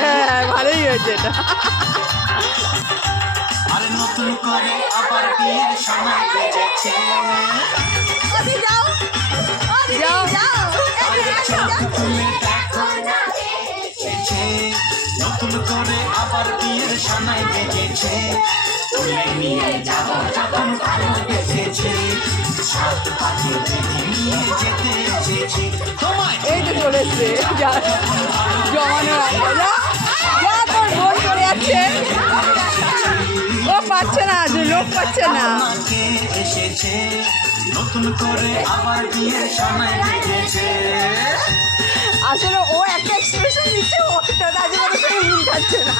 হ্যাঁ ভালোই হয়েছে এটা। আরে নতুন করে আবার বিয়ের সময় বেজেছে। যাও নতুন করে আবার বিয়ের সময় বেজেছে। তুলে নিয়ে যাবো যখন ভালো বেজেছে। সাত পাখি বেঁধে নিয়ে যেতে এসেছি তোমায়। এই তো চলে এসছে জমানো তোর বোন চলে যাচ্ছে। ও পাচ্ছে না, লোক পাচ্ছে না। এসেছে নতুন করে আবার বিয়ের সময় বেজেছে। আসলে ও একটা এক্সপ্রেশন দিচ্ছে, ওটা তার জন্য মিল খাচ্ছে না।